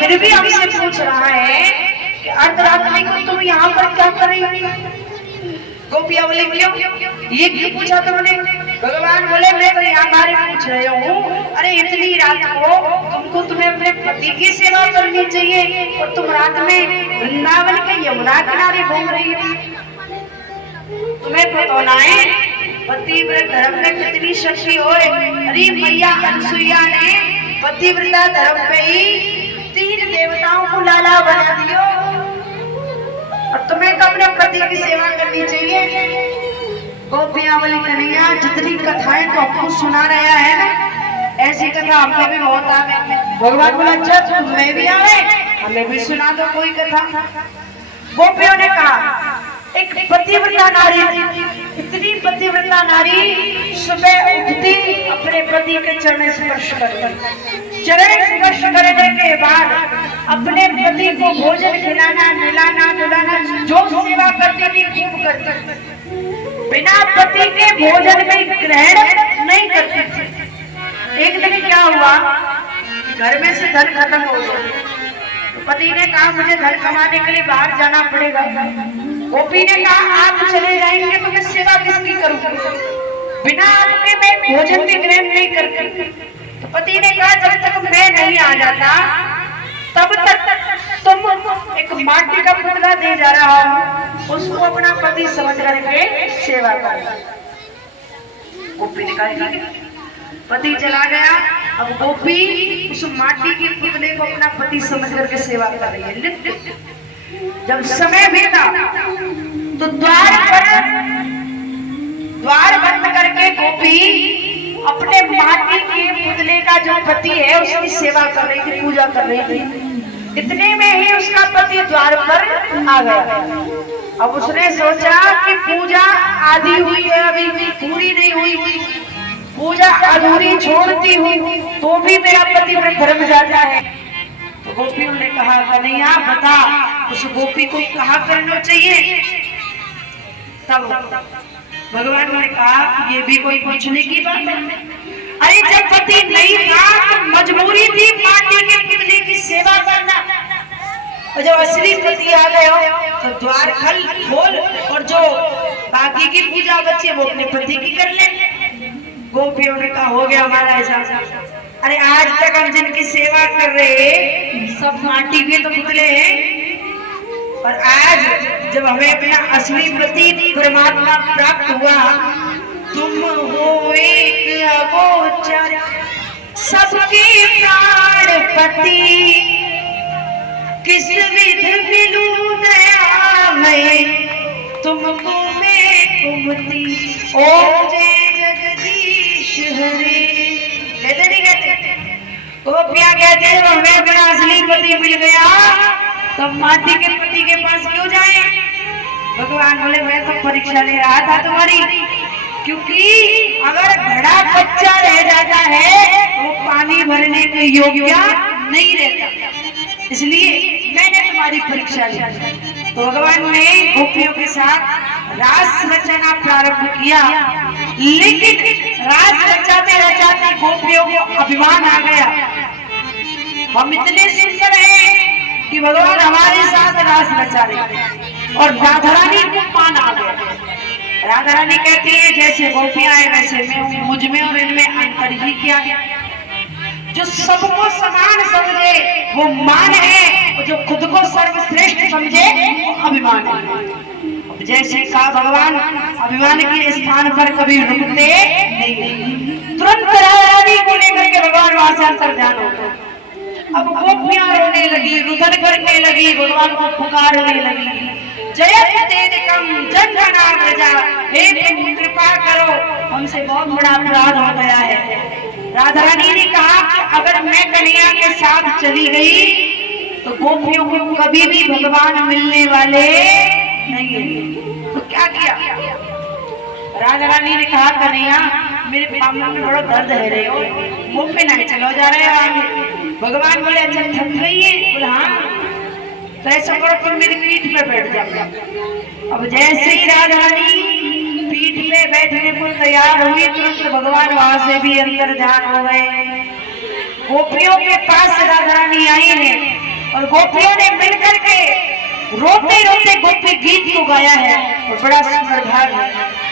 फिर भी हमसे पूछ रहा है कि अर्धरात्रि को तुम यहाँ पर क्या कर रही हो? गोपियां बोले क्यों? ये क्यों पूछा तुमने? भगवान बोले मैं तो यहाँ बारे पूछ रहे हूँ, अरे इतनी रात को तुमको तुम्हें अपने पति की सेवा करनी चाहिए और तुम रात में वृंदावन के यमुना किनारे घूम रही हो। तुम्हें पता ना है पतिव्रत धर्म में कितनी शक्ति हो। अरे मैया अनसुईया ने पतिव्रता धर्म पे ही 3 देवताओं को लाला बना दियो और तुम्हें तो अपने पति की सेवा करनी चाहिए। गोपियां बोली कन्हैया जितनी कथाएं तो आपको सुना रहा है ना, ऐसी कथा हमको भी बहुत आ गई। भगवान बोला अच्छा तुम्हें भी आ गए, हमें भी सुना दो कोई कथा। गोपियों ने कहा एक पतिव्रता नारी, इतनी पतिव्रता नारी सुबह उठती अपने पति के चरण स्पर्श करती, चरण स्पर्श करने के बाद अपने पति को भोजन खिलाना नहलाना धुलाना जो सेवा करती थी खूब करती, बिना पति के भोजन में ग्रहण नहीं करती थी। एक दिन क्या हुआ, घर में से धन खत्म हो गया, तो पति ने कहा मुझे धन कमाने के लिए बाहर जाना पड़ेगा। गोपी ने कहा आप चले जाएंगे तो मैं सेवा किसकी करूंगी, बिना आपके मैं भोजन भी ग्रहण नहीं करती। तो पति ने कहा जब तक मैं नहीं आ जाता तब तक तुम एक माटी का पुतला दे जा रहा हूं, उसको अपना पति समझ करके सेवा कर। गोपी ने कहा ठीक है। पति चला गया, अब गोपी उस माटी के पुतले को अपना पति समझ करके सेवा कर रही है। जब समय बीता तो द्वार बंद करके गोपी अपने माटी के पुतले का जो पति है उसकी सेवा कर रही थी, पूजा कर रही थी। इतने में ही उसका पति द्वार पर आ गया। अब उसने सोचा कि पूजा आधी हुई है, अभी भी पूरी नहीं हुई, पूजा अधूरी छोड़ती हूँ तो भी मेरा पति धर्म जाता है। तो गोपियों ने कहा कन्हैया बता उस गोपी को कहा करना चाहिए। तब भगवान ने कहा ये भी कोई पूछने की बात है, अरे जब पति नहीं था तो मजबूरी थी माटी के पुतले की सेवा करना, और जब असली पति आ गए हो तो द्वार खोल और जो बाकी की पूजा बच्चे वो अपने पति की कर ले। गोपियों ने कहा हो गया हमारा ऐसा, अरे आज तक हम जिनकी सेवा कर रहे सब माटी के तो पुतले हैं, और आज जब हमें अपना असली पति परमात्मा प्राप्त हुआ, तुम हो एक अगोचर सबके प्राण पति, किस विध मिलूं दया में तुमको मैं कुमति, ओम जय जगदीश हरे। कहते नहीं कहते, गोपियां कहते हैं हमें अपना असली पति मिल गया तो माटी के पति के पास क्यों जाए। भगवान बोले मैं तो परीक्षा ले रहा था तुम्हारी, क्योंकि अगर घड़ा कच्चा रह जाता है तो पानी भरने के योग्य नहीं रहता, इसलिए मैंने तुम्हारी परीक्षा ली। तो भगवान ने गोपियों के साथ रास रचना प्रारंभ किया, लेकिन रास रचाते रचाते गोपियों को अभिमान आ गया, हम इतने सुंदर हैं कि भगवान हमारे साथ रास रचा रहे, और राधा रानी को मान आ गया। राधा रानी कहती है जैसे गोपियां है वैसे मैं, मुझ में और इनमें अंतर ही क्या है। जो सबको समान समझे वो मान है, और जो खुद को सर्वश्रेष्ठ समझे वो अभिमान है। जैसे कहा भगवान अभिमान के स्थान पर कभी रुकते नहीं, तुरंत राधा रानी को लेकर के भगवान वहां से अंतर्ध्यान हो गए। अब गोपियां रोने लगी, रुदन करने लगी, भगवान को पुकारने लगी, जय तेरिकम जन्मना व्रजा, हे प्रभु कृपा करो हमसे बहुत बड़ा अपराध हो गया है। राधा रानी ने कहा कि अगर मैं कन्हैया के साथ चली गई तो गोपियों को कभी भी भगवान मिलने वाले नहीं है। तो क्या किया, राधा रानी ने कहा कन्हैया मेरे पामों में बड़ा दर्द है रहे हो, मुंह पे नहीं चलो जा रहे आगे। भगवान बोले अच्छा थक रही है, बोले हाँ तो ऐसा करो तुम मेरी पीठ पे बैठ जाओ। अब जैसे ही राधा रानी पीठ पे बैठने को तैयार हुई तुरंत भगवान वहां से भी अंदर ध्यान हो गए। गोपियों के पास राधा रानी आई है, गोपियों ने मिलकर के रोते रोते गोपी गीत को गाया है और बड़ा सुंदर भाग है।